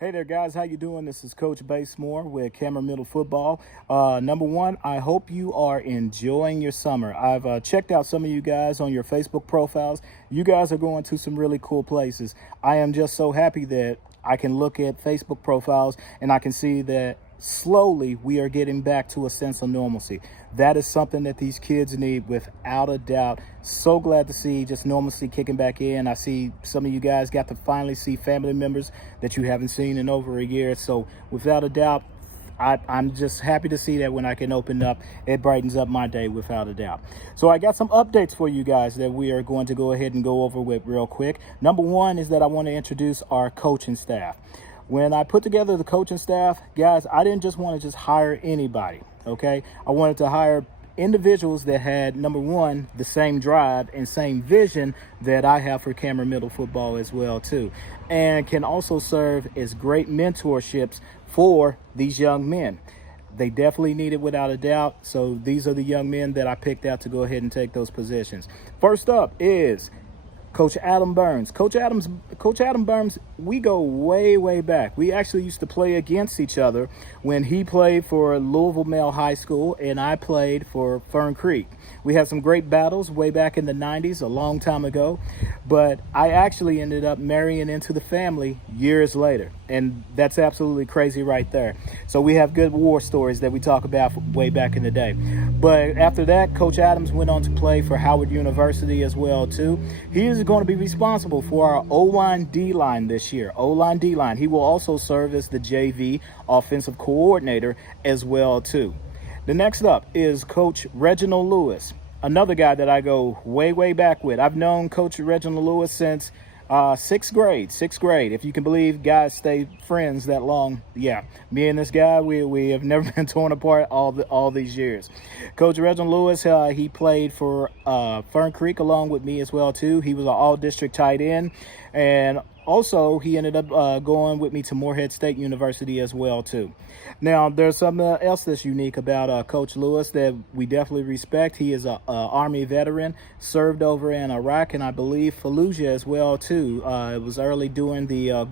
Hey there, guys. How you doing? This is Coach Basemore with Kammerer Middle Football. Number one, I hope you are enjoying your summer. I've checked out some of you guys on your Facebook profiles. You guys are going to some really cool places. I am just so happy that I can look at Facebook profiles and I can see that slowly we are getting back to a sense of normalcy. That is something that these kids need without a doubt. So glad to see just normalcy kicking back in. I see some of you guys got to finally see family members that you haven't seen in over a year. So without a doubt, I'm just happy to see that when I can open up, it brightens up my day without a doubt. So I got some updates for you guys that we are going to go ahead and go over with real quick. Number one is that I want to introduce our coaching staff. When I put together the coaching staff, guys, I didn't just want to just hire anybody, okay? I wanted to hire individuals that had, number one, the same drive and same vision that I have for Kammerer Middle Football as well, too. And can also serve as great mentorships for these young men. They definitely need it without a doubt. So these are the young men that I picked out to go ahead and take those positions. First up is Coach Adam Burns. Coach Adam Burns, we go way back. We actually used to play against each other when he played for Louisville Male High School and I played for Fern Creek. We had some great battles way back in the 90s, a long time ago, but I actually ended up marrying into the family years later, and that's absolutely crazy right there. So we have good war stories that we talk about way back in the day. But after that, Coach Adams went on to play for Howard University as well, too. He is going to be responsible for our O-line D-line this year. O-line D-line. He will also serve as the JV offensive coordinator as well, too. The next up is Coach Reginald Lewis, another guy that I go way back with. I've known Coach Reginald Lewis since sixth grade. If you can believe guys stay friends that long. Yeah, me and this guy, we have never been torn apart all these years. Coach Reginald Lewis, he played for Fern Creek along with me as well too. He was an all-district tight end, and also he ended up going with me to Morehead State University as well too. Now there's something else that's unique about Coach Lewis that we definitely respect. He is a Army veteran, served over in Iraq and I believe Fallujah as well too. It was early during the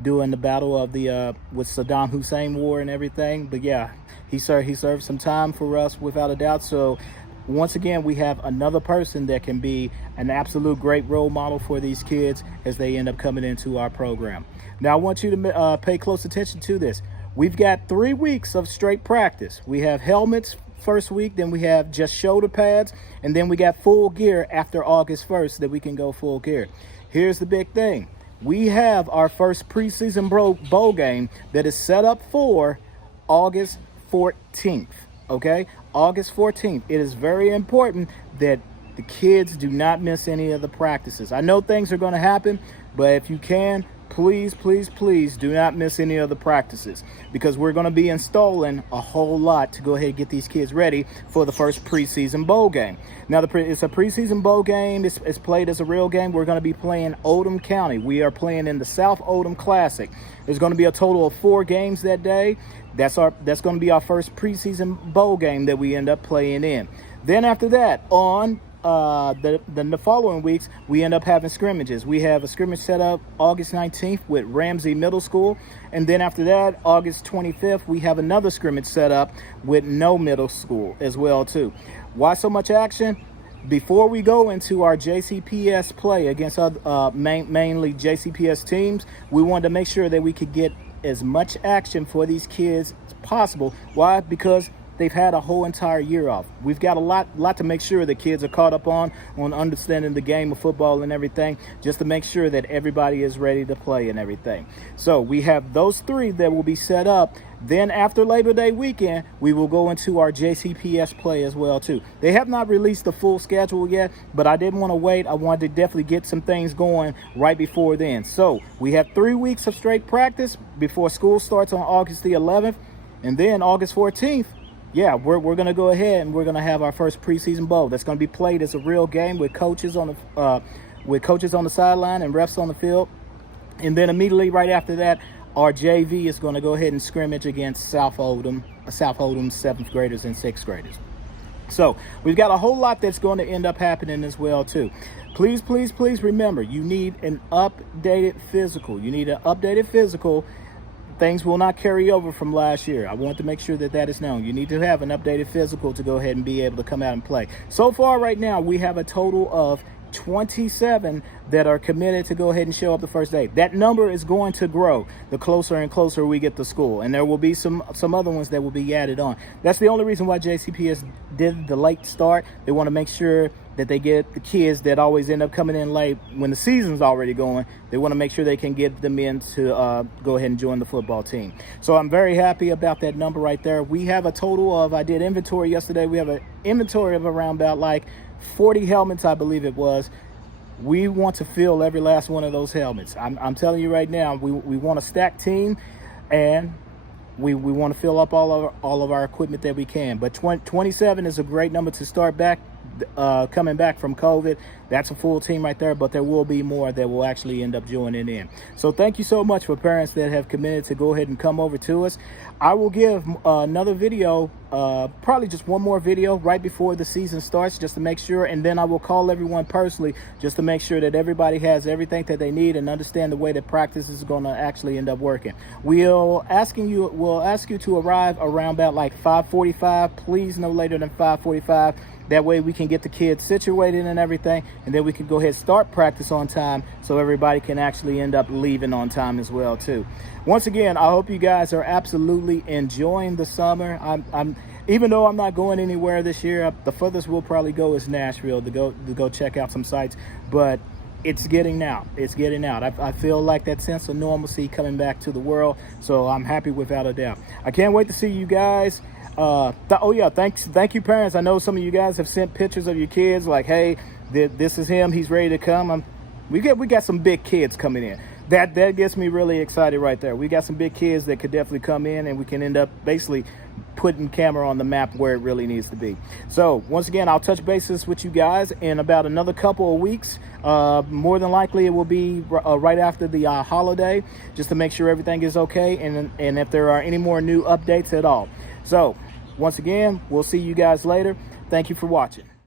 battle of the with Saddam Hussein war and everything. But yeah, he served some time for us without a doubt. So once again, we have another person that can be an absolute great role model for these kids as they end up coming into our program. Now, I want you to pay close attention to this. We've got 3 weeks of straight practice. We have helmets first week, then we have just shoulder pads, and then we got full gear after August 1st that we can go full gear. Here's the big thing. We have our first preseason bowl game that is set up for August 14th. Okay, August 14th. It is very important that the kids do not miss any of the practices. I know things are going to happen, but if you can, please do not miss any of the practices, because we're going to be installing a whole lot to go ahead and get these kids ready for the first preseason bowl game. Now, it's a preseason bowl game. It's played as a real game. We're going to be playing Oldham County. We are playing in the South Oldham Classic. There's going to be a total of 4 games that day. That's going to be our first preseason bowl game that we end up playing in. Then after that, on the following weeks, we end up having scrimmages. We have a scrimmage set up August 19th with Ramsey Middle School, and then after that, August 25th, we have another scrimmage set up with No Middle School as well too. Why so much action? Before we go into our JCPS play against mainly JCPS teams, we wanted to make sure that we could get as much action for these kids as possible. Why? Because they've had a whole entire year off. We've got a lot to make sure the kids are caught up on understanding the game of football and everything, just to make sure that everybody is ready to play and everything. So we have those 3 that will be set up. Then after Labor Day weekend, we will go into our JCPS play as well too. They have not released the full schedule yet, but I didn't want to wait. I wanted to definitely get some things going right before then. So we have 3 weeks of straight practice before school starts on August the 11th, and then August 14th. Yeah, we're going to go ahead and we're going to have our first preseason bowl. That's going to be played as a real game with coaches on the sideline and refs on the field. And then immediately right after that, our JV is going to go ahead and scrimmage against South Oldham 7th graders and 6th graders. So we've got a whole lot that's going to end up happening as well too. Please remember, you need an updated physical. things will not carry over from last year. I want to make sure that that is known. You need to have an updated physical to go ahead and be able to come out and play. So far right now, we have a total of 27 that are committed to go ahead and show up the first day. That number is going to grow the closer and closer we get to school, and there will be some other ones that will be added on. That's the only reason why JCPS did the late start. They want to make sure that they get the kids that always end up coming in late when the season's already going. They want to make sure they can get them in to go ahead and join the football team. So I'm very happy about that number right there. We have a total of, I did inventory yesterday, we have an inventory of around about like 40 helmets, I believe it was. We want to fill every last one of those helmets. I'm telling you right now, we want a stacked team, and we want to fill up all of our equipment that we can. But 27 is a great number to start back, coming back from COVID. That's a full team right there, but there will be more that will actually end up joining in. So thank you so much for parents that have committed to go ahead and come over to us. I will give another video, probably just one more video right before the season starts, just to make sure, and then I will call everyone personally just to make sure that everybody has everything that they need and understand the way that practice is going to actually end up working. We'll ask you to arrive around about like 5:45, please no later than 5:45. That way we can get the kids situated and everything, and then we can go ahead and start practice on time so everybody can actually end up leaving on time as well too. Once again, I hope you guys are absolutely enjoying the summer. I'm even though I'm not going anywhere this year, the furthest we'll probably go is Nashville to go check out some sites, but it's getting out. It's getting out. I feel like that sense of normalcy coming back to the world, so I'm happy without a doubt. I can't wait to see you guys. Thank you parents. I know some of you guys have sent pictures of your kids like, hey, this is him, he's ready to come. We got some big kids coming in. That gets me really excited right there. We got some big kids that could definitely come in, and we can end up basically putting Kammerer on the map where it really needs to be. So once again, I'll touch bases with you guys in about another couple of weeks. More than likely it will be right after the holiday, just to make sure everything is okay, and if there are any more new updates at all. So once again, we'll see you guys later. Thank you for watching.